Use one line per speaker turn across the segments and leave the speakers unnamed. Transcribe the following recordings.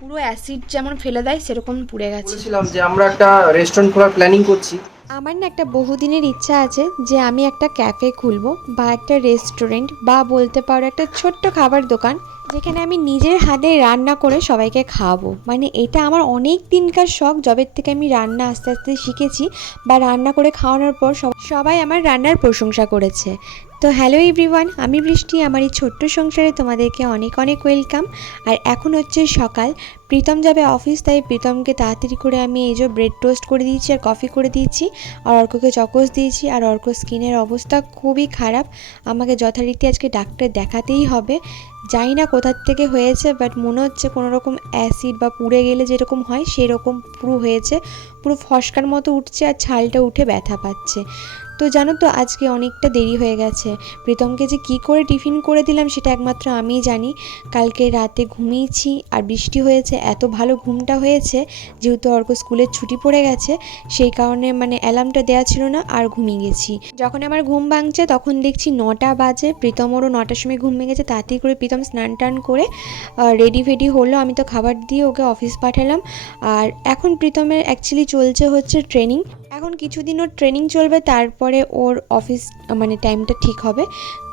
পুরো অ্যাসিড যেমন ফেলে দেয় সেরকম পুড়ে গেছে।
বলেছিলাম যে আমরা একটা রেস্টুরেন্ট খোলার প্ল্যানিং করছি।
আমার না একটা বহুদিনের ইচ্ছা আছে যে আমি একটা ক্যাফে খুলবো বা একটা রেস্টুরেন্ট বা বলতে পারো একটা ছোট্ট খাবার দোকান যেখানে আমি নিজের হাতে রান্না করে সবাইকে খাওয়াবো। মানে এটা আমার অনেক দিনকার শখ জবের থেকে আমি রান্না আস্তে আস্তে শিখেছি বা রান্না করে খাওয়ানোর পর সবাই আমার রান্নার প্রশংসা করেছে। তো হ্যালো এভরিওয়ান, আমি বৃষ্টি, আমার এই ছোট্ট সংসারে তোমাদেরকে অনেক অনেক ওয়েলকাম। আর এখন হচ্ছে সকাল, প্রীতম যাবে অফিস, তাই প্রীতমকে তাড়াতাড়ি করে আমি এই যে ব্রেড টোস্ট করে দিয়েছি আর কফি করে দিয়েছি। আর অর্ককে চকোস দিয়েছি, আর অর্ক স্কিনের অবস্থা খুবই খারাপ। আমাকে যথারীতি আজকে ডাক্তার দেখাতেই হবে। জানি না কোথার থেকে হয়েছে বাট মনে হচ্ছে কোনো রকম অ্যাসিড বা পুড়ে গেলে যেরকম হয়, সেরকম পুরো হয়েছে। পুরো ফসকার মতো উঠছে আর ছালটা উঠে ব্যথা পাচ্ছে। তো জানো তো, আজকে অনেকটা দেরি হয়ে গেছে। প্রীতমকে যে কী করে টিফিন করে দিলাম সেটা একমাত্র আমিই জানি। কালকে রাতে ঘুমিয়েছি আর বৃষ্টি হয়েছে, এত ভালো ঘুমটা হয়েছে, যেহেতু অর্ক স্কুলের ছুটি পড়ে গেছে, সেই কারণে মানে অ্যালার্মটা দেওয়া ছিল না আর ঘুমিয়ে গেছি। যখন আমার ঘুম ভাঙছে তখন দেখছি নটা বাজে, প্রীতমরও নটার সময় ঘুম ভেঙেছে তাড়াতাড়ি করে প্রীতম স্নান টান করে রেডি ফেডি হলো, আমি তো খাবার দিয়ে ওকে অফিস পাঠালাম। আর এখন প্রীতমের অ্যাকচুয়ালি চলছে হচ্ছে ট্রেনিং এখন কিছুদিন ওর ট্রেনিং চলবে, তারপরে ওর অফিস মানে টাইমটা ঠিক হবে।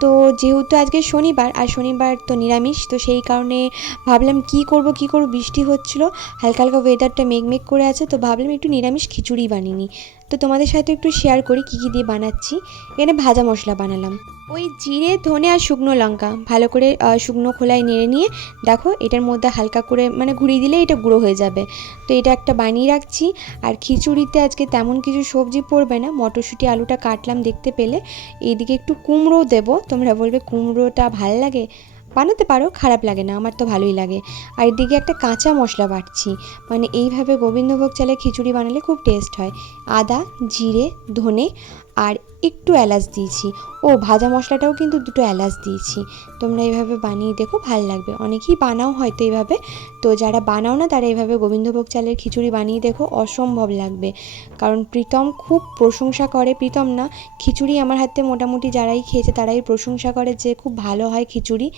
তো যেহেতু আজকে শনিবার, আর শনিবার তো নিরামিষ, তো সেই কারণে ভাবলাম কি করব কি করব, বৃষ্টি হচ্ছিল, হালকা হালকা ওয়েদারটা মেঘমেঘ করে আছে, তো ভাবলাম একটু নিরামিষ খিচুড়ি বানিয়ে তো তোমাদের সাথে একটু শেয়ার করি, কী কী দিয়ে বানাচ্ছি। এখানে ভাজা মশলা বানালাম। ওই জিরে, ধনে আর শুকনো লঙ্কা। ভালো করে শুকনো খোলায় নেড়ে নিয়ে দেখো এটার মধ্যে হালকা করে মানে ঘুরিয়ে দিলে এটা গুঁড়ো হয়ে যাবে। তো এটা একটা বানিয়ে রাখছি। আর খিচুড়িতে আজকে তেমন কিছু সবজি পড়বে না। মটরশুঁটি, আলুটা কাটলাম দেখতে পেলে। এইদিকে একটু কুমড়ো দেবো। তোমরা বলবে কুমড়োটা ভালো লাগে? বানাতে পারো, খারাপ লাগে না, আমার তো ভালোই লাগে। আর এদিকে একটা কাঁচা মশলা বাটছি। মানে এইভাবে গোবিন্দভোগ চালে খিচুড়ি বানালে খুব টেস্ট হয়। আদা, জিরে, ধনে আর একটু এলাচ দিয়েছি। ও, ভাজা মশলাটাও কিন্তু দুটো এলাচ দিয়েছি। তোমরা এইভাবে বানিয়ে দেখো, ভালো লাগবে। অনেকেই বানাও হয়তো এইভাবে। তো যারা বানাও না, তারা এইভাবে গোবিন্দভোগ চালের খিচুড়ি বানিয়ে দেখো, অসম্ভব লাগবে। কারণ প্রীতম খুব প্রশংসা করে। প্রীতম না, খিচুড়ি আমার হাতে মোটামুটি যারাই খেয়েছে, তারাই প্রশংসা করে যে খুব ভালো হয় খিচুড়ি।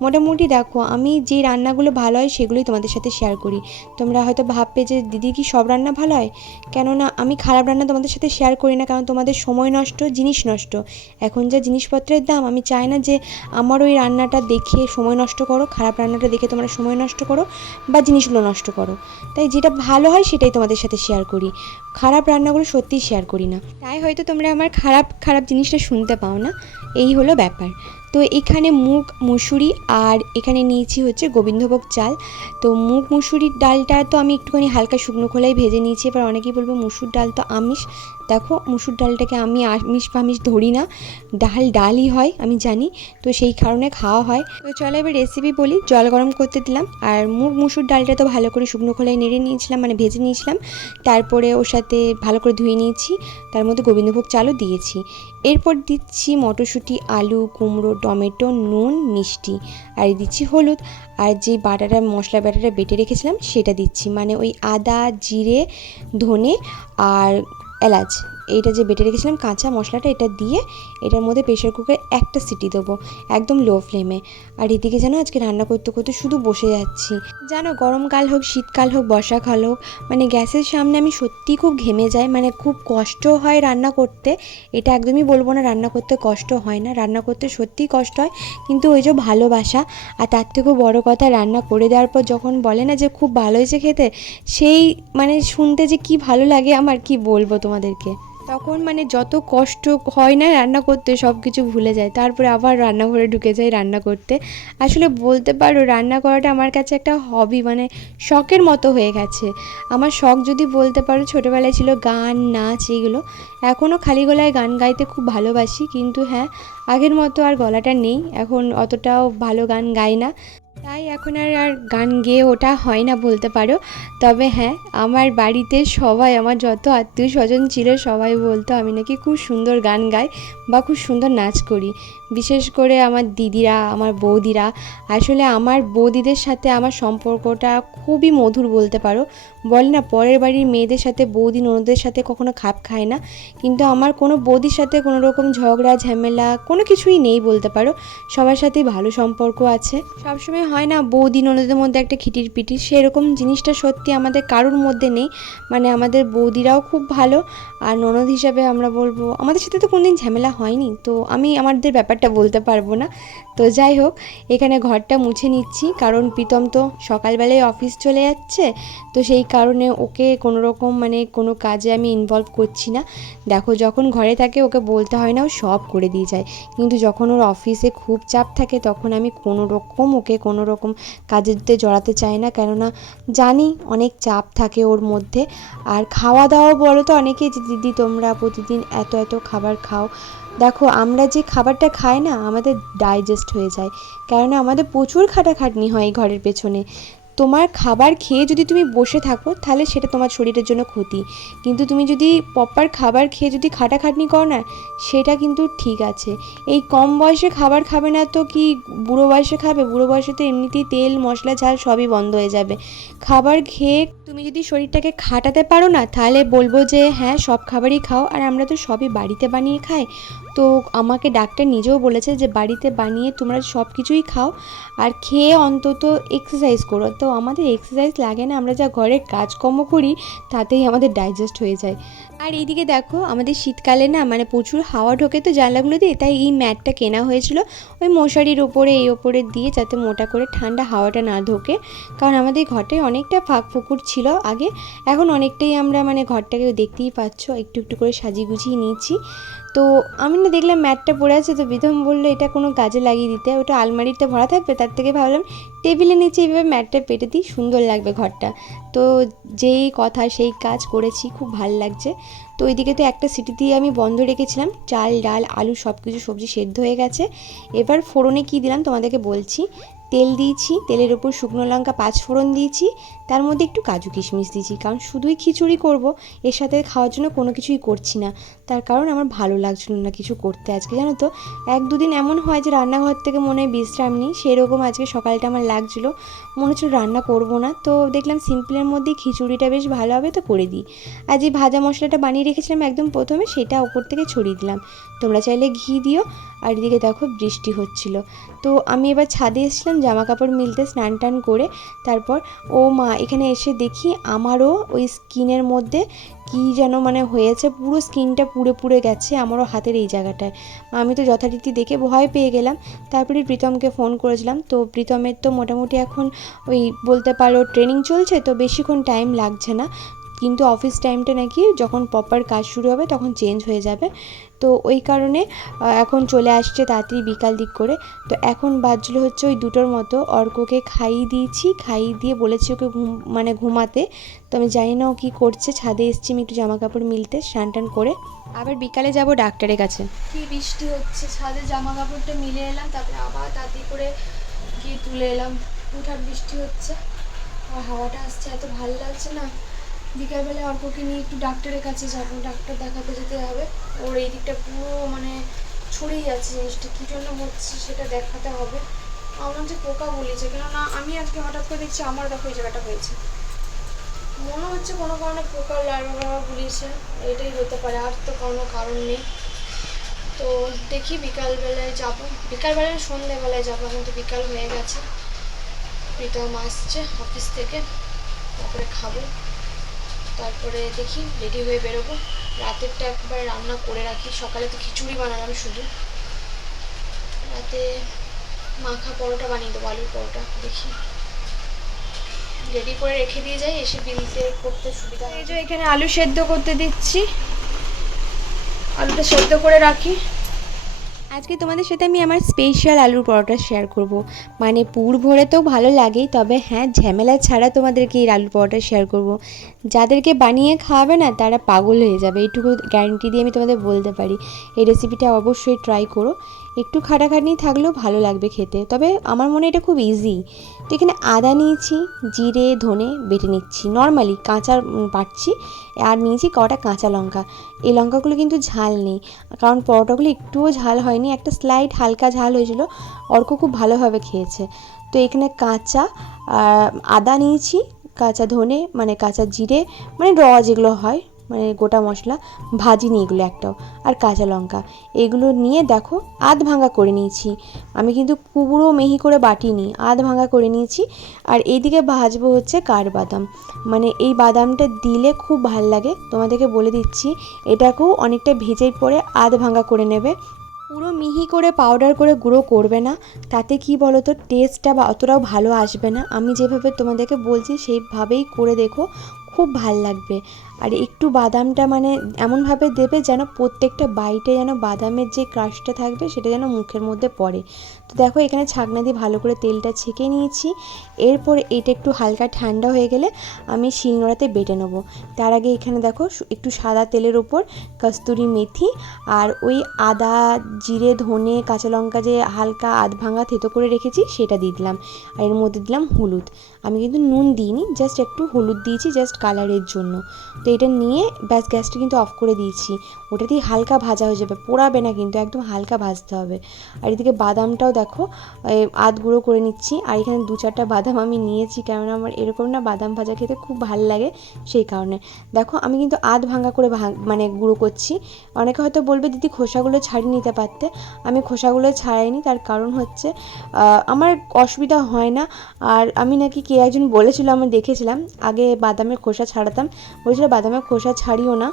মোটামুটি দেখো, আমি যে রান্নাগুলো ভালো হয়, সেগুলোই তোমাদের সাথে শেয়ার করি। তোমরা হয়তো ভাববে যে, দিদি কি সব রান্না ভালো হয়? কেননা, আমি খারাপ রান্না তোমাদের সাথে শেয়ার করি না, কারণ তোমাদের সময় নষ্ট, জিনিস নষ্ট। এখন যা জিনিসপত্রের দাম, আমি চাই না যে আমার ওই রান্নাটা দেখে সময় নষ্ট করো, খারাপ রান্নাটা দেখে তোমরা সময় নষ্ট করো বা জিনিসগুলো নষ্ট করো। তাই যেটা ভালো হয় সেটাই তোমাদের সাথে শেয়ার করি। খারাপ রান্নাগুলো সত্যিই শেয়ার করি না। তাই হয়তো তোমরা আমার খারাপ খারাপ জিনিসটা শুনতে পাও না। এই হলো ব্যাপার। তো এখানে মুগ মুসুরি আর এখানে নিয়েছি হচ্ছে গোবিন্দভোগ চাল। তো মুগ মুসুরির ডালটা তো আমি একটুখানি হালকা শুকনো খোলায় ভেজে নিয়েছি। এবার অনেকেই বলব মুসুর ডাল তো আমিষ। দেখো, মুসুর ডালটাকে আমি আমিষ ফামিষ ধরি না। ডাল ডালই হয়, আমি জানি। তো সেই কারণে খাওয়া হয়। তো চলো এবার রেসিপি বলি। জল গরম করতে দিলাম। আর মুগ মুসুর ডালটা তো ভালো করে শুকনো খোলায় নেড়ে নিয়েছিলাম মানে ভেজে নিয়েছিলাম। তারপরে ওর সাথে ভালো করে ধুয়ে নিয়েছি। তার মধ্যে গোবিন্দভোগ চালও দিয়েছি। এরপর দিচ্ছি মটরশুঁটি, আলু কুমড়ো টমেটো, নুন, মিষ্টি। আর দিচ্ছি হলুদ। আর যে বাটাটা, মশলা বাটাটা বেটে রেখেছিলাম, সেটা দিচ্ছি। মানে ওই আদা, জিরে, ধনে আর এলাচ। এইটা যে বেটে রেখেছিলাম কাঁচা মশলাটা এটা দিয়ে এটার মধ্যে প্রেশার কুকারে একটা সিটি দেবো, একদম লো ফ্লেমে আর এদিকে যেন আজকে রান্না করতে করতে শুধু বসে যাচ্ছি। জানো গরমকাল হোক শীতকাল হোক বর্ষাকাল হোক মানে গ্যাসের সামনে আমি সত্যিই খুব ঘেমে যাই মানে খুব কষ্ট হয় রান্না করতে। এটা একদমই বলব না, রান্না করতে কষ্ট হয় না, রান্না করতে সত্যিই কষ্ট হয়, কিন্তু ওই যে ভালোবাসা, আর তার থেকেও বড় কথা রান্না করে দেওয়ার পর যখন বলে না যে খুব ভালো হয়েছে খেতে, সেই মানে শুনতে যে কি ভালো লাগে, আমার কি বলব তোমাদেরকে? তখন মানে যত কষ্ট হয় না রান্না করতে সব কিছু ভুলে যায়। তারপরে আবার রান্নাঘরে ঢুকে যাই রান্না করতে। আসলে বলতে পারো, রান্না করাটা আমার কাছে একটা হবি মানে শখের মতো হয়ে গেছে। আমার শখ যদি বলতে পারো, ছোটোবেলায় ছিল গান, নাচ এগুলো। এখনও খালি গলায় গান গাইতে খুব ভালোবাসি, কিন্তু হ্যাঁ আগের মতো আর গলাটা নেই। এখন অতটাও ভালো গান গাই না। তাই এখন আর আর গান গেয়ে ওটা হয় না বলতে পারো। তবে হ্যাঁ আমার বাড়িতে সবাই, আমার যত আত্মীয় স্বজন ছিল সবাই বলতো, আমি নাকি খুব সুন্দর গান গাই বা খুব সুন্দর নাচ করি। বিশেষ করে আমার দিদিরা, আমার বৌদিরা। আসলে আমার বৌদিদের সাথে আমার সম্পর্কটা খুবই মধুর বলতে পারো। বলে না, পরের বাড়ির মেয়েদের সাথে বৌদি ননদের সাথে কখনো খাপ খায় না। কিন্তু আমার কোনো বৌদির সাথে কোনো রকম ঝগড়া, ঝামেলা কোনো কিছুই নেই বলতে পারো। সবার সাথেই ভালো সম্পর্ক আছে। সবসময় হয় না, বৌদি ননদের মধ্যে একটা খিটির পিটির। সেরকম জিনিসটা সত্যি আমাদের কারোর মধ্যে নেই। মানে আমাদের বৌদিরাও খুব ভালো। আর ননদ হিসাবে আমরা বলব, আমাদের সাথে তো কোনোদিন ঝামেলা হয়নি। তো আমি, আমাদের ব্যাপারটা বলতে পারব না। তো যাই হোক, এখানে ঘরটা মুছে নিচ্ছি, কারণ প্রীতম তো সকালবেলায় অফিস চলে যাচ্ছে, তো সেই কারণে ওকে কোনো রকম মানে কোনো কাজে আমি ইনভলভ করছি না। দেখো, যখন ঘরে থাকে ওকে বলতে হয় না, ও সব করে দিয়ে যায়। কিন্তু যখন ওর অফিসে খুব চাপ থাকে, তখন আমি কোনো রকম ওকে কোনো রকম কাজেতে জড়াতে চাই না, কেননা জানি অনেক চাপ থাকে ওর মধ্যে। আর খাওয়া দাওয়া বলো তো, অনেকেই যে, দিদি, তোমরা প্রতিদিন এত এত খাবার খাও। দেখো, আমরা যে খাবারটা খাই না, আমাদের ডাইজেস্ট হয়ে যায়। কেননা আমাদের প্রচুর খাটাখাটনি হয় এই ঘরের পেছনে। তোমার খাবার খেয়ে যদি তুমি বসে থাকো, তাহলে সেটা তোমার শরীরের জন্য ক্ষতি। কিন্তু তুমি যদি প্রপার খাবার খেয়ে যদি খাটাখাটনি করো না, সেটা কিন্তু ঠিক আছে। এই কম বয়সে খাবার খাবে না তো কি বুড়ো বয়সে খাবে? বুড়ো বয়সে তো এমনিতেই তেল, মশলা, ঝাল সবই বন্ধ হয়ে যাবে। খাবার খেয়ে তুমি যদি শরীরটাকে খাটাতে পারো না, তাহলে বলব যে হ্যাঁ সব খাবারই খাও। আর আমরা তো সবই বাড়িতে বানিয়ে খাই। তো আমাকে ডাক্তার নিজেও বলেছে যে বাড়িতে বানিয়ে তোমরা সব কিছুই খাও আর খেয়ে অন্তত এক্সারসাইজ করো। তো আমাদের এক্সারসাইজ লাগে না, আমরা যা ঘরের কাজকর্ম করি তাতেই আমাদের ডাইজেস্ট হয়ে যায়। আর এইদিকে দেখো, আমাদের শীতকালে না মানে প্রচুর হাওয়া ঢোকে তো জানলাগুলো দিয়ে, তাই এই ম্যাটটা কেনা হয়েছিল ওই মশারির ওপরে, এই ওপরে দিয়ে যাতে মোটা করে ঠান্ডা হাওয়াটা না ঢোকে। কারণ আমাদের ঘরটায় অনেকটা ফাঁক ফুকুর ছিল আগে, এখন অনেকটাই আমরা মানে ঘরটাকে দেখতেই পাচ্ছ, একটু একটু করে সাজিয়ে গুছিয়ে নিয়েছি। তো আমি না দেখলাম ম্যাটটা পড়ে আছে, তো বিধম বলল, এটা কোনো কাজে লাগিয়ে দিতে ওটা আলমারিতে ভরা থাকবে, তার থেকে ভাবলাম টেবিলের নিচে এইভাবে ম্যাটটা পেটে দিই, সুন্দর লাগবে ঘরটা। তো যেই কথা, সেই কাজ করেছি, খুব ভালো লাগছে। তো ওইদিকে তো একটা সিটি দিয়ে আমি বন্ধ রেখেছিলাম, চাল, ডাল, আলু সব কিছু সবজি সেদ্ধ হয়ে গেছে। এবার ফোড়নে কী দিলাম তোমাদেরকে বলছি তেল দিয়েছি, তেলের ওপর শুকনো লঙ্কা, পাঁচ ফোড়ন দিয়েছি, তার মধ্যে একটু কাজু কিশমিশ দিয়েছি, কারণ শুধুই খিচুড়ি করব, এর সাথে খাওয়ার জন্য কোনো কিছুই করছি না। তার কারণ আমার ভালো লাগছিল না কিছু করতে আজকে, জানো তো? এক দুদিন এমন হয় যে রান্নাঘর থেকে মনে হয় বিশ্রাম নিই, সেরকম আজকে সকালটা আমার লাগছিল। মনে হচ্ছিল রান্না করব না, তো দেখলাম সিম্পলের মধ্যেই খিচুড়িটা বেশ ভালো হবে, তো করে দিই। আর যে ভাজা মশলাটা বানিয়ে রেখেছিলাম একদম প্রথমে, সেটা ওপর থেকে ছড়িয়ে দিলাম। তোমরা চাইলে ঘি দিও আর এদিকে দেখো বৃষ্টি হচ্ছিল। তো আমি এবার ছাদে এসেছিলাম জামা কাপড় মিলতে স্নান টান করে, তারপর ও মা এখানে এসে দেখি আমারও ওই স্কিনের মধ্যে কি যেন মানে হয়েছে, পুরো স্কিনটা পুড়ে পুড়ে গেছে আমারও হাতের এই জায়গাটায়। আমি তো যথারীতি দেখে ভয় পেয়ে গেলাম, তারপরে প্রীতমকে ফোন করেছিলাম। তো প্রীতমের তো মোটামুটি এখন ওই বলতে পারো ট্রেনিং চলছে, তো বেশিক্ষণ টাইম লাগছে না। কিন্তু অফিস টাইমটা নাকি যখন প্রপার কাজ শুরু হবে তখন চেঞ্জ হয়ে যাবে। তো ওই কারণে এখন চলে আসছে তাড়াতাড়ি বিকাল দিক করে। তো এখন বাজলো হচ্ছে ওই দুটোর মতো। অর্ককে খাইয়ে দিয়েছি, খাইয়ে দিয়ে বলেছি ওকে ঘুম মানে ঘুমাতে। তো আমি জানি না ও কী করছে। ছাদে এসেছি আমি একটু জামা কাপড় মিলতে, স্নান টান করে। আবার বিকালে যাব ডাক্তারের কাছে।
কি বৃষ্টি হচ্ছে, ছাদে জামা কাপড়টা মিলে এলাম, তারপরে আবার তাড়াতাড়ি করে গিয়ে তুলে এলাম। উঠার বৃষ্টি হচ্ছে, আর হাওয়াটা আসছে, এত ভালো লাগছে না। বিকালবেলা অল্পকে নিয়ে একটু ডাক্তারের কাছে যাব, ডাক্তার দেখাতে যেতে হবে। ওর এই দিকটা পুরো মানে ছড়িয়ে যাচ্ছে জিনিসটা, কী জন্য হচ্ছে সেটা দেখাতে হবে। আমার যে পোকা বলেছে, কেননা আমি আজকে হঠাৎ করে দেখছি আমার দেখো এই জায়গাটা হয়েছে। মনে হচ্ছে কোনো কারণে পোকার লার্ভা গুলিয়েছে, এটাই হতে পারে, আর তো কোনো কারণ নেই। তো দেখি বিকালবেলায় যাব। বিকালবেলায় সন্ধ্যেবেলায় যাব এখন তো বিকাল হয়ে গেছে। প্রীতম আসছে অফিস থেকে, তারপরে খাব। তারপরে দেখি রেডি হয়ে বেরোবো। রাতেরটা একবার রান্না করে রাখি। সকালে তো খিচুড়ি বানালাম শুধু। রাতে মাখা পরোটা বানিয়ে দেবো, আলুর পরোটা। দেখি। রেডি করে রেখে দিয়ে যাই, এসে বিলতে করতে সুবিধা এই যে এখানে আলু সেদ্ধ করতে দিচ্ছি। আলুটা সেদ্ধ করে রাখি।
আজকে তোমাদের সাথে আমি আমার স্পেশাল আলুর পরোটা শেয়ার করব। মানে পুর ভরে তো ভালো লাগেই তবে হ্যাঁ ঝামেলা ছাড়া তোমাদেরকে এই আলুর পরোটা শেয়ার করব। যাদেরকে বানিয়ে খাওয়াবে না, তারা পাগল হয়ে যাবে, এইটুকু গ্যারান্টি দিয়ে আমি তোমাদের বলতে পারি। এই রেসিপিটা অবশ্যই ট্রাই করো। একটু খাটাখাটনি থাকলেও ভালো লাগবে খেতে, তবে আমার মনে এটা খুব ইজি তো এখানে আদা নিয়েছি, জিরে, ধনে বেটে নিচ্ছি। নর্মালি কাঁচা বাটছি আর নিয়েছি কটা কাঁচা লঙ্কা। এই লঙ্কাগুলো কিন্তু ঝাল নেই। কারণ পরোটাগুলো একটুও ঝাল হয়নি, একটা স্লাইড হালকা ঝাল হয়েছিল। অর্ক খুব ভালোভাবে খেয়েছে। তো এখানে কাঁচা আদা নিয়েছি, কাঁচা ধনে মানে কাঁচা জিরে মানে র যেগুলো হয় মানে গোটা মশলা ভাজিনি এগুলো একটাও, আর কাঁচা লঙ্কা। এগুলো নিয়ে দেখো, আধ ভাঙা করে নিয়েছি। আমি কিন্তু পুরো মিহি করে বাটিনি, আধ ভাঙা করে নিয়েছি। আর এইদিকে ভাজবো হচ্ছে কার বাদাম মানে এই বাদামটা দিলে খুব ভালো লাগে, তোমাদেরকে বলে দিচ্ছি। এটাকেও অনেকটা ভেজে পরে আধ ভাঙা করে নেবে। পুরো মিহি করে পাউডার করে গুঁড়ো করবে না, তাতে কি বলো তো টেস্টটা বা অতটাও ভালো আসবে না। আমি যেভাবে তোমাদেরকে বলছি, সেইভাবেই করে দেখো, খুব ভালো লাগবে। আর একটু বাদামটা মানে এমনভাবে দেবে যেন প্রত্যেকটা বাইটে যেন বাদামের যে ক্রাশটা থাকবে সেটা যেন মুখের মধ্যে পড়ে। তো দেখো, এখানে ছাকনা দিয়ে ভালো করে তেলটা ছেঁকে নিয়েছি। এরপর এটা একটু হালকা ঠান্ডা হয়ে গেলে আমি শিলনোড়াতে বেটে নেব। তার আগে এখানে দেখো একটু সাদা তেলের ওপর কস্তুরি মেথি আর ওই আদা, জিরে, ধনে, কাঁচা লঙ্কা যে হালকা আধ ভাঙা থেতো করে রেখেছি, সেটা দিয়ে দিলাম। আর এর মধ্যে দিলাম হলুদ। আমি কিন্তু নুন দিইনি, জাস্ট একটু হলুদ দিয়েছি, জাস্ট কালারের জন্য। তো এটা নিয়ে ব্যাস গ্যাসটা কিন্তু অফ করে দিয়েছি। ওটা দিয়ে হালকা ভাজা হয়ে যাবে, পোড়াবে না কিন্তু, একদম হালকা ভাজতে হবে। আর এদিকে বাদামটাও দেখো আধ গুঁড়ো করে নিচ্ছি। আর এখানে দু চারটা বাদাম আমি নিয়েছি, কেননা আমার এরকম না বাদাম ভাজা খেতে খুব ভালো লাগে সেই কারণে। দেখো, আমি কিন্তু আধ ভাঙা করে মানে গুঁড়ো করছি। অনেকে হয়তো বলবে, দিদি, খোসাগুলো ছাড়িয়ে নিতে পারতে। আমি খোসাগুলো ছাড়াইনি, তার কারণ হচ্ছে আমার অসুবিধা হয় না। আর আমি নাকি কে একজন বলেছিল, আমি দেখেছিলাম। আগে বাদামের খোসা ছাড়াতাম। বলেছিল, বাদামের খোসা ছাড়িও না।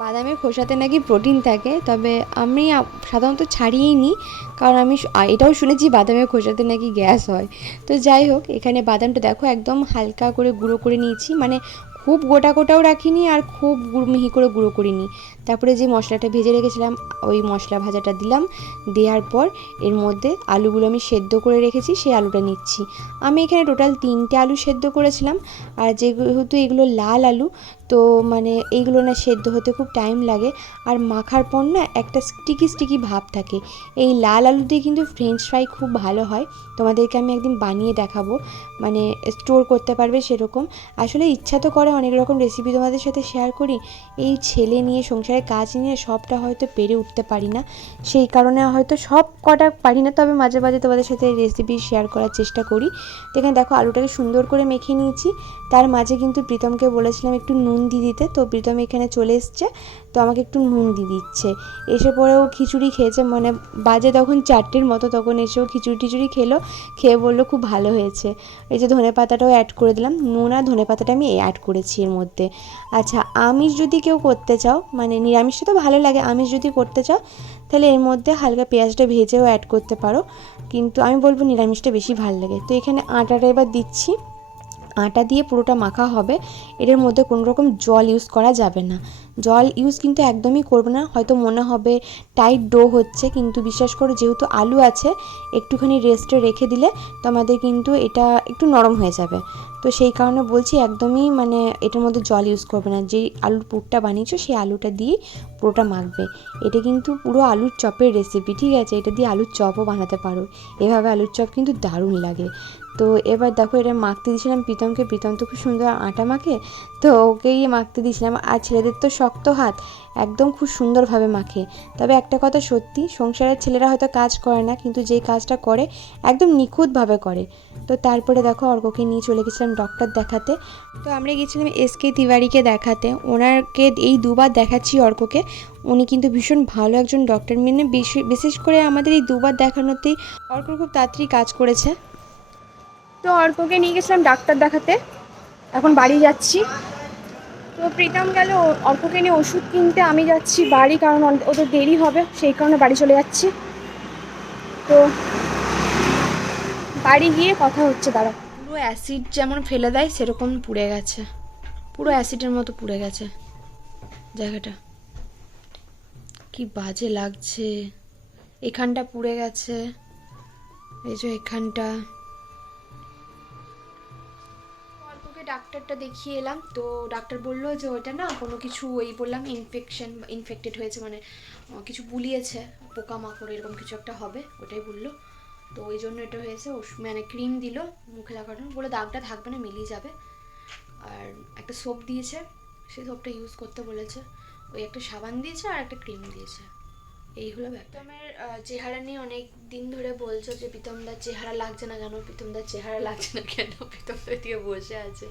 বাদামের খোসাতে নাকি প্রোটিন থাকে, তবে আমি সাধারণত ছাড়িয়েই নিই, কারণ আমি এটাও শুনেছি বাদামের খোসাতে নাকি গ্যাস হয়। তো যাই হোক, এখানে বাদামটা দেখো একদম হালকা করে গুঁড়ো করে নিয়েছি মানে খুব গোটা গোটাও রাখিনি আর খুব মিহি করে গুঁড়ো করিনি তারপরে যে মশলাটা ভেজে রেখেছিলাম, ওই মশলা ভাজাটা দিলাম। দেওয়ার পর এর মধ্যে আলুগুলো আমি সেদ্ধ করে রেখেছি, সেই আলুটা নিচ্ছি। আমি এখানে টোটাল তিনটে আলু সেদ্ধ করেছিলাম। আর যেহেতু এগুলো লাল আলু, তো মানে এইগুলো না সেদ্ধ হতে খুব টাইম লাগে। আর মাখার পর না একটা স্টিকি স্টিকি ভাব থাকে। এই লাল আলু দিয়ে কিন্তু ফ্রেঞ্চ ফ্রাই খুব ভালো হয়। তোমাদেরকে আমি একদিন বানিয়ে দেখাবো। মানে স্টোর করতে পারবে সেরকম। আসলে ইচ্ছা তো করে অনেক রকম রেসিপি তোমাদের সাথে শেয়ার করি। এই ছেলে নিয়ে সংসারের কাজ নিয়ে সবটা হয়তো পেরে উঠতে পারি না। সেই কারণে হয়তো সব কটা পারি না, তবে মাঝে মাঝে তোমাদের সাথে রেসিপি শেয়ার করার চেষ্টা করি। এখানে দেখো আলুটাকে সুন্দর করে মেখে নিয়েছি। তার মাঝে কিন্তু প্রীতমকে বলেছিলাম একটু নুন দিয়ে দিতে, তো প্রীতম এখানে চলে এসছে। তো আমাকে একটু নুন দিয়ে দিচ্ছে। এসে পরে ও খিচুড়ি খেয়েছে মানে বাজে তখন চারটের মতো তখন এসেও খিচুড়ি টিচুড়ি খেলো, খেয়ে বলল খুব ভালো হয়েছে। এই যে ধনে পাতাটাও অ্যাড করে দিলাম, নুন আর ধনে পাতাটা আমি অ্যাড করেছি এর মধ্যে। আচ্ছা আমিষ যদি কেউ করতে চাও মানে নিরামিষটা তো ভালো লাগে, আমিষ যদি করতে চাও, তাহলে এর মধ্যে হালকা পেঁয়াজটা ভেজেও অ্যাড করতে পারো। কিন্তু আমি বলব নিরামিষটা বেশি ভালো লাগে। তো এখানে আটাটা এবার দিচ্ছি। আটা দিয়ে পুরোটা মাখা হবে এটার মধ্যে কোনো রকম জল ইউজ করা যাবে না। জল ইউজ কিন্তু একদমই করবে না, হয়তো মনে হবে টাইট ডো হচ্ছে, কিন্তু বিশ্বাস করো যেহেতু আলু আছে, একটুখানি রেস্টে রেখে দিলে তোমাদের কিন্তু এটা একটু নরম হয়ে যাবে। তো সেই কারণে বলছি একদমই মানে এটার মধ্যে জল ইউজ করবে না, যেই আলুর পুরটা বানিয়েছো সেই আলুটা দিয়ে পুরোটা মাখবে। এটা কিন্তু পুরো আলুর চপের রেসিপি ঠিক আছে? এটা দিয়ে আলুর চপও বানাতে পারো। এভাবে আলুর চপ কিন্তু দারুণ লাগে। তো এবার দেখো এটা মাখতে দিয়েছিলাম, প্রীতমকে। প্রীতম তো খুব সুন্দর আটা মাখে, তো ওকেই মাখতে দিয়েছিলাম। আর ছেলেদের তো শক্ত হাত, একদম খুব সুন্দরভাবে মাখে। তবে একটা কথা সত্যি, সংসারের ছেলেরা হয়তো কাজ করে না, কিন্তু যেই কাজটা করে, একদম নিখুঁতভাবে করে। তো তারপরে দেখো অর্ককে নিয়ে চলে গেছিলাম ডক্টর দেখাতে। তো আমরা গেছিলাম এস কে তিওয়ারিকে দেখাতে। ওনাকে এই দুবার দেখাচ্ছি অর্ককে উনি কিন্তু ভীষণ ভালো একজন ডক্টর মানে বিশে- বিশেষ করে আমাদের এই দুবার দেখানোতেই অর্ক খুব তাড়াতাড়ি কাজ করেছে।
তো অর্ককে নিয়ে গেছিলাম ডাক্তার দেখাতে। এখন বাড়ি যাচ্ছি। তো প্রীতম গেল, অর্ককে নিয়ে ওষুধ কিনতে। আমি যাচ্ছি বাড়ি কারণ ওদের দেরি হবে, সেই কারণে বাড়ি চলে যাচ্ছি। তো বাড়ি গিয়ে কথা হচ্ছে, দাঁড়া। পুরো অ্যাসিড যেমন ফেলে দেয়, সেরকম পুড়ে গেছে। পুরো অ্যাসিডের মতো পুড়ে গেছে জায়গাটা। কি বাজে লাগছে। এখানটা পুড়ে গেছে। এই যে এখানটা। ডাক্তারটা দেখিয়ে এলাম। তো ডাক্তার বলল যে ওইটা না কোনো কিছু ওই বললাম ইনফেকশন ইনফেক্টেড হয়েছে মানে কিছু বুলিয়েছে, পোকামাকড় এরকম কিছু একটা হবে, ওটাই বলল। তো ওই জন্য এটা হয়েছে মানে ক্রিম দিল মুখে লাগানো বলে দাগটা থাকবে না, মিলিয়ে যাবে। আর একটা সোপ দিয়েছে সেই সোপটা ইউজ করতে বলেছে। ওই একটা সাবান দিয়েছে আর একটা ক্রিম দিয়েছে। এই হলো প্রীতমের চেহারা নিয়ে অনেক দিন ধরে বলছো যে প্রীতমদার চেহারা লাগছে না কেন? প্রীতমদার চেহারা লাগছে না কেন? প্রীতমদার দিয়ে বসে আছে।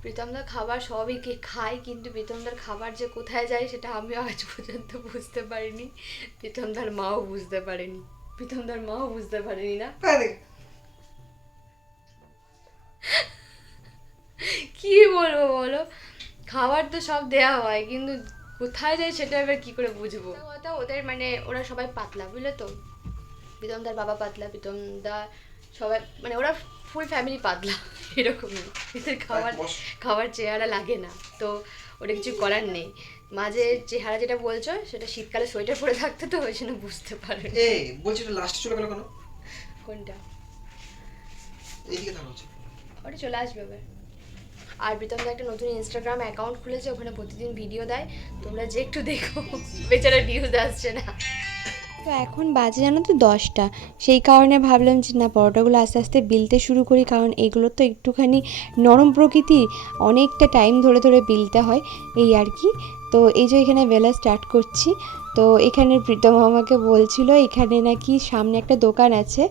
প্রীতমদার খাবার সবই কে খায় কিন্তু প্রীতমদার খাবার যে কোথায় যায় সেটা আমিও আজ পর্যন্ত বুঝতে পারিনি। প্রীতমদার মাও বুঝতে পারেনি। প্রীতমদার মাও বুঝতে পারেনি না। কি বলব বলো? খাবার তো সব দেয়া হয় কিন্তু কোথায় যায় সেটা এবার কি করে বুঝব? কথা ওদের মানে ওরা সবাই পাতলা বুঝলে তো? প্রীতমদার বাবা পাতলা প্রীতমদা সবাই মানে ওরা ফুল ফ্যামিলি পাতলা এরকমই। এদের খাবার খাবার চেহারা লাগে না তো ওটা কিছু করার নেই। মাঝে চেহারা যেটা বলছো সেটা শীতকালে সোয়েটার পরে থাকতে তো ওই জন্য বুঝতে পারে
এ বলছি এটা লাস্টে চলে গেল কেন?
কোনটা?
এইদিকে থাকা হচ্ছে
ওটা চলে আসবে এবার। আর প্রীতমদা একটা নতুন ইনস্টাগ্রাম অ্যাকাউন্ট খুলেছে, ওখানে প্রতিদিন ভিডিও দেয়। তোমরা যে একটু দেখো, বেচারা ভিউজ আসছে না।
তো এখন বাজে জানো তো দশটা। সেই কারণে ভাবলাম যে না, পরোটাগুলো আস্তে আস্তে বিলতে শুরু করি, কারণ এগুলো তো একটুখানি নরম প্রকৃতি, অনেকটা টাইম ধরে ধরে বিলতে হয়, এই আর কি। তো এই যে এখানে বেলা স্টার্ট করছি তো এখানে প্রীতম আমাকে বলছিল, এখানে নাকি সামনে একটা দোকান আছে,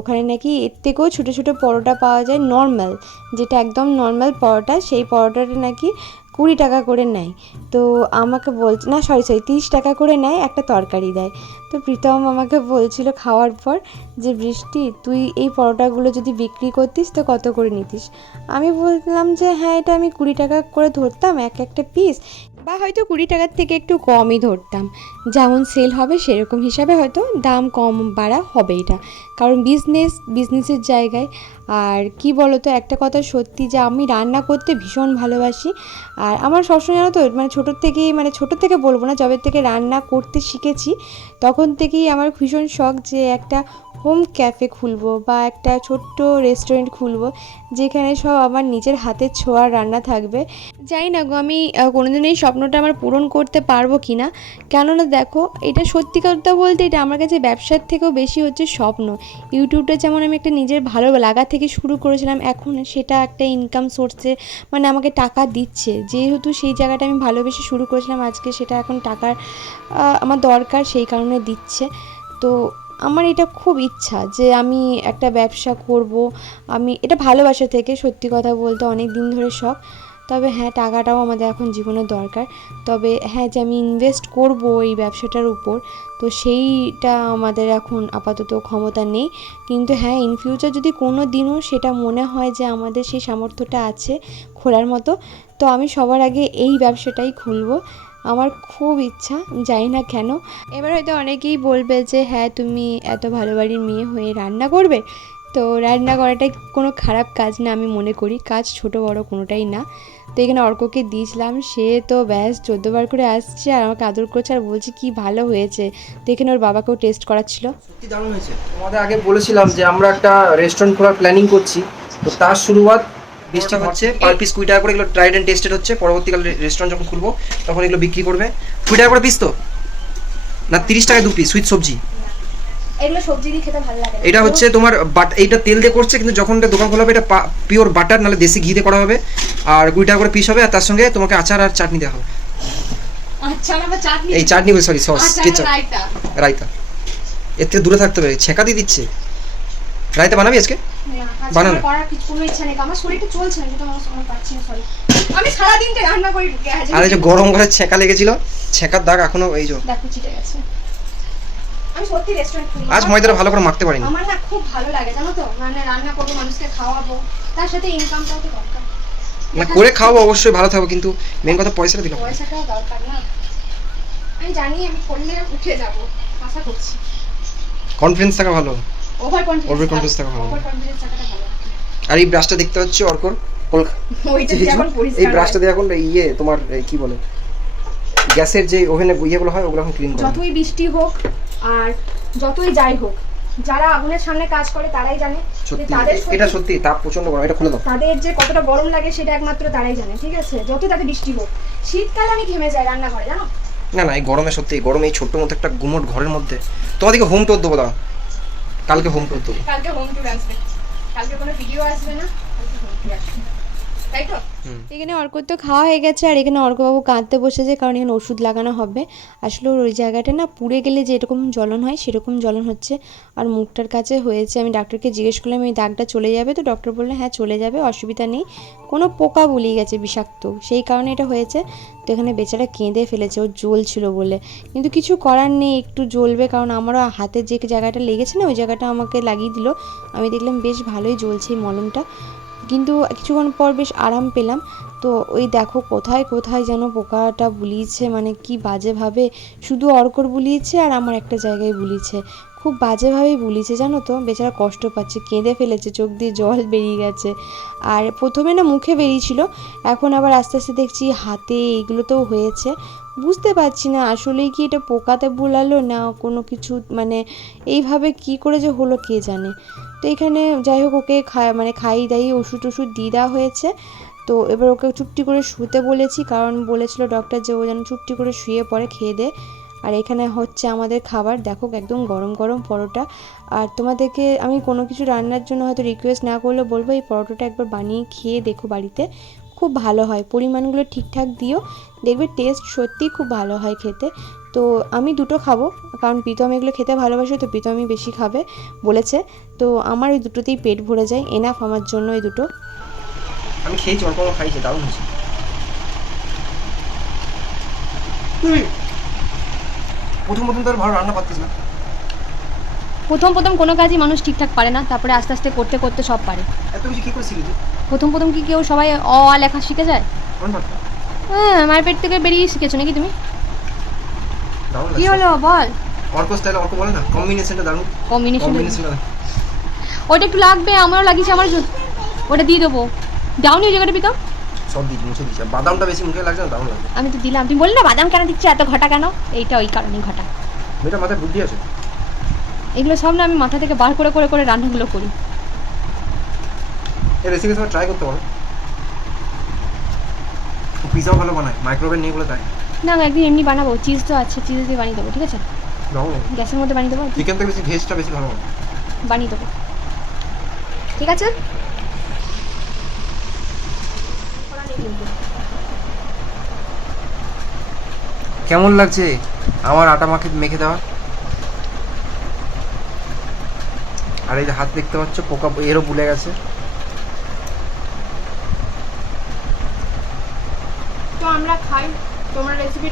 ওখানে নাকি এর থেকেও ছোটো ছোটো পরোটা পাওয়া যায় নর্মাল যেটা একদম নর্মাল পরোটা, সেই পরোটাটা নাকি কুড়ি টাকা করে নেয়। তো আমাকে বলছে না সরি সরি তিরিশ টাকা করে নেয়, একটা তরকারি দেয়। তো প্রীতম আমাকে বলছিল খাওয়ার পর যে, বৃষ্টি, তুই এই পরোটাগুলো যদি বিক্রি করতিস, তো কত করে নিতিস? আমি বললাম যে হ্যাঁ এটা আমি কুড়ি টাকা করে ধরতাম, এক একটা পিস বা হয়তো কুড়ি টাকার থেকে একটু কমই ধরতাম। যেমন সেল হবে সেরকম হিসাবে হয়তো দাম কম বাড়া হবে এটা। কারণ বিজনেস বিজনেসের জায়গায়। আর কি বলো তো একটা কথা সত্যি যে আমি রান্না করতে ভীষণ ভালোবাসি। আর আমার সবসময় জানো তো মানে ছোটোর থেকেই মানে ছোটোর থেকে বলব না, যবে থেকে রান্না করতে শিখেছি, তখন থেকেই আমার ভীষণ শখ যে একটা হোম ক্যাফে খুলবো বা একটা ছোট্ট রেস্টুরেন্ট খুলবো, যেখানে সব আমার নিজের হাতের ছোঁয়ার রান্না থাকবে। জানি না গো, আমি কোনোদিন এই স্বপ্নটা আমার পূরণ করতে পারব কি না কেননা দেখো, এটা সত্যি কথা বলতে এটা আমার কাছে ব্যবসার থেকেও বেশি হচ্ছে স্বপ্ন। ইউটিউবটা যেমন আমি একটা নিজের ভালো লাগা থেকে শুরু করেছিলাম, এখন সেটা একটা ইনকাম সোর্সে মানে আমাকে টাকা দিচ্ছে। যেহেতু সেই জায়গাটা আমি ভালোবেসে শুরু করেছিলাম, আজকে সেটা এখন টাকার আমার দরকার সেই কারণে দিচ্ছে। তো আমার এটা খুব ইচ্ছা যে আমি একটা ব্যবসা করব। আমি, এটা ভালোবাসা থেকে সত্যি কথা বলতে অনেক দিন ধরে শখ। তবে হ্যাঁ টাকাটাও আমাদের এখন জীবনে দরকার। তবে হ্যাঁ যে আমি ইনভেস্ট করব এই ব্যবসাটার উপর, তো সেইটা আমাদের এখন আপাতত ক্ষমতা নেই। কিন্তু হ্যাঁ ইন ফিউচার যদি কোনো দিনও সেটা মনে হয় যে আমাদের সেই সামর্থ্যটা আছে খোলার মতো, তো আমি সবার আগে এই ব্যবসাটাই খুলবো। আমার খুব ইচ্ছা, জানি না কেন। এবার হয়তো অনেকেই বলবে যে হ্যাঁ তুমি এত ভালো বাড়ির মেয়ে হয়ে রান্না করবে? তো রান্না করাটাই কোনো খারাপ কাজ না আমি মনে করি, কাজ ছোট বড় কোনোটাই না। তো এখানে অর্ককে দিয়েছিলাম, সে তো ব্যাস চোদ্দোবার করে আসছে আর আমাকে আদর করছে আর বলছে কি ভালো হয়েছে। তো এখানে ওর বাবাকেও টেস্ট করাচ্ছিল।
সত্যি দারুণ হয়েছে। তোমাদের আগে বলেছিলাম যে, আমরা একটা রেস্টুরেন্ট খোলার প্ল্যানিং করছি। তো তার শুরুয়াত বৃষ্টি হচ্ছে পার পিস কুড়ি টাকা করে এগুলো ট্রাইড অ্যান্ড টেস্টেড হচ্ছে। পরবর্তীকালে রেস্টুরেন্ট যখন খুলবো তখন এগুলো বিক্রি করবে। কুড়ি টাকা করে পিস তো? না তিরিশ টাকা দু পিস সুইট সবজি।
এগুলো সবজি দিয়ে খেতে ভালো লাগে। না।
এটা হচ্ছে তোমার বাট এইটা তেল দিয়ে করছে কিন্তু যখন এটা দোকান খোলা হবে এটা পিওর বাটার নাহলে দেশি ঘি দিয়ে করা হবে। আর কুড়ি টাকা করে পিস হবে আর তার সঙ্গে তোমাকে আচার আর চাটনি দেওয়া হবে।
আচ্ছা চাটনি?
এই চাটনি সরি সস কেচাপ
রায়তা।
রায়তা। এর থেকে দূরে থাকতে হবে ছেঁকা দিয়ে দিচ্ছে। রায়তা বানাবি আজকে? বানানো।
করার কিছু কোনো ইচ্ছা নেই। আমার শরীরটা চলছে না যেটা আমার আমার পাচ্ছি না সরি আমি সারাদিন তো রান্না করি
আর যে গরম ঘরে ছেঁকা লেগেছিল ছেঁকার দাগ এখনও এই যে।
দেখো চিটে গেছে। আমি সত্যি রেস্টুরেন্ট খুলি
আজ ময়দাটা ভালো করে মাখতে পারিনি।
আমার না খুব ভালো লাগে জানো তো? মানে রান্না করব মানুষকে খাওয়াবো। তার সাথে ইনকামটাও তো দরকার।
না করে খাওয়াবো অবশ্যই ভালো থাকব কিন্তু মেন কথা পয়সাটা দিলাম।
পয়সাটাও দরকার না। আমি জানি আমি করলে উঠে যাব আশা করছি।
কনফিডেন্স থাকা ভালো।
ওভার কনফিডেন্স
থাকা ভালো। আর এই ব্রাশটা দেখতে অর্কর? এই ব্রাশটা দিয়ে এখন ইয়ে তোমার কি বলে গ্যাসের যে ওভেনে ইয়েগুলো হয় ওগুলো এখন ক্লিন করা।
যতই বৃষ্টি হোক আর যতই যাই হোক যারা আগুনের সামনে কাজ করে তারাই জানে তাদের
এটা সত্যি তাপ প্রচণ্ড গরম এটা খুলে দাও।
তাদের যে কতটা গরম লাগে সেটা একমাত্র তারাই জানে ঠিক আছে? যত তাদের বৃষ্টি হোক। শীতকালে আমি ঘেমে যাই রান্নাঘরে জানো?
না না এই গরমে সত্যি গরমে এই ছোট্ট মতো একটা গুমোট ঘরের মধ্যে। তোমাদেরকে হোম টুর দেবো দাও কালকে হোম টুর দেবো।
কালকে হোম ট্যুর আসবে। কালকে কোনো ভিডিও আসবে না, কালকে হোম ট্যুর আসবে। তাই তো?
এখানে অর্কর তো খাওয়া হয়ে গেছে, আর এখানে অর্কবাবু কাঁদতে বসেছে কারণ এখানে ওষুধ লাগানো হবে। আসলে ওর ওই জায়গাটা না পুড়ে গেলে যে এরকম জ্বলন হয়, সেরকম জ্বলন হচ্ছে। আর মুখটার কাছে হয়েছে, আমি ডাক্তারকে জিজ্ঞেস করলাম, এই দাগটা চলে যাবে? তো ডক্টর বলল হ্যাঁ চলে যাবে, অসুবিধা নেই। কোনো পোকা বুলিয়ে গেছে, বিষাক্ত। সেই কারণে এটা হয়েছে। তো এখানে বেচারা কেঁদে ফেলেছে, ওর জ্বলছিল বলে। কিন্তু কিছু করার নেই, একটু জ্বলবে, কারণ আমারও হাতে যে জায়গাটা লেগেছে না, ওই জায়গাটা আমাকে লাগিয়ে দিল। আমি দেখলাম, বেশ ভালোই জ্বলছে এই মলমটা। কিন্তু কিছুক্ষণ পর বেশ আরাম পেলাম। তো ওই দেখো কোথায় কোথায় যেন পোকাটা বুলিয়েছে মানে কি বাজেভাবে শুধু অর্কর বুলিয়েছে আর আমার একটা জায়গায় বুলিয়েছে। খুব বাজেভাবেই বুলিয়েছে, জানো তো? বেচারা কষ্ট পাচ্ছে, কেঁদে ফেলেছে, চোখ দিয়ে জল বেরিয়ে গেছে। আর প্রথমে না মুখে বেরিয়েছিল, এখন আবার আস্তে আস্তে দেখছি হাতে এইগুলোতেও হয়েছে। বুঝতে পারছি না আসলেই কি এটা পোকাতে বুলালো না কোনো কিছু মানে এইভাবে কি করে যে হলো কে জানে। তো এখানে যাই হোক, ওকে খা মানে খাই দাই, ওষুধ টষুধ দিয়ে দেওয়া হয়েছে। তো এবার ওকে চুপটি করে শুতে বলেছি, কারণ বলেছিল ডক্টর যে ও যেন চুপটি করে শুয়ে পড়ে, খেয়ে দে। আর এখানে হচ্ছে আমাদের খাবার, দেখো একদম গরম গরম পরোটা। আর তোমাদেরকে আমি কোনো কিছু রান্নার জন্য হয়তো রিকোয়েস্ট না করলে বলব, এই পরোটাটা একবার বানিয়ে খেয়ে দেখো বাড়িতে। খুব ভালো হয়। পরিমাণগুলো ঠিকঠাক দিও। দেখবে টেস্ট সত্যিই খুব ভালো হয় খেতে। তো আমি দুটো খাব কারণ প্রীতম এগুলো খেতে ভালোবাসে তো প্রীতমই বেশি খাবে বলেছে। তো আমার এই দুটোতেই পেট ভরে যায়। এনাফ আমার জন্য এই দুটো।
আমি খেয়েছি অল্প খাইছি দারুণ হয়েছে। প্রথম প্রথম তো ভালো রান্না পারতিস না।
প্রথম প্রথম কোনো কাজই মানুষ ঠিকঠাক পারে না তারপরে আস্তে আস্তে করতে করতে সব পারে।
এত কিছু কি করে তুই?
প্রথম প্রথম কি কেউ সবাই অ আ লেখা শিখে যায়? হ্যাঁ মায়ের পেট থেকে বেরিয়ে শিখেছো নাকি তুমি? কি হলো? বল।
অর্ক স্টাইল অর্ক বলে না? কম্বিনেশনটা দারুণ।
কম্বিনেশন
কম্বিনেশনটা
ওটা একটু লাগবে আমারও লাগিয়েছে আমার ওটা দিয়ে দেবো। দাওনি ওই জায়গাটা পিতাম
সব দিয়েছি মুছে দিয়েছি। বাদামটা বেশি মুখে লাগছে না দারুণ লাগছে।
আমি তো দিলাম। তুমি বললে না বাদাম কেন দিচ্ছি? এত ঘটা কেন? এইটা ওই কারণেই ঘটা।
মেয়েটা মাথায় বুদ্ধি আছে।
এগুলো সব না আমি মাথা থেকে বার করে করে করে রান্নাগুলো করি।
এই রেসিপি তোমার ট্রাই করতে পারো পিজাও ভালো বানায় মাইক্রোওভেন নেই বলে তাই
না একদিন এমনি বানাবো চিজ তো আছে চিজ দিয়ে বানিয়ে দেবো ঠিক আছে? গ্যাসের মধ্যে বানিয়ে দেবো?
চিকেন থেকে বেশি ভেজটা বেশি ভালো বানায়।
বানিয়ে দেবো। ঠিক আছে?
কেমন লাগছে আমার আটা মাখে মেখে দেওয়া? আর এই যে হাত দেখতে পাচ্ছ পোকা এরও বুলে গেছে
তো আমরা খাই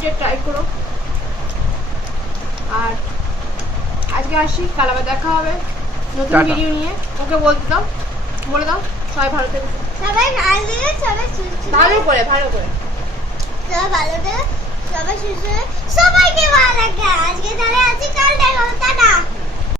রেসিপিটা ট্রাই করো। আর আজকে আসি কাল আবার দেখা হবে। নতুন ভিডিও নিয়ে। ওকে বলতে দাও বলে দাও সবাই ভালো থেকো।
সবাই ভালো থেকে
ভালো করে ভালো করে।
সবাই ভালো থেকো সবাই সুস্থ সবাইকে ভালো লাগে আজকে তাহলে আজকে কাল দেখা হবে। টাটা।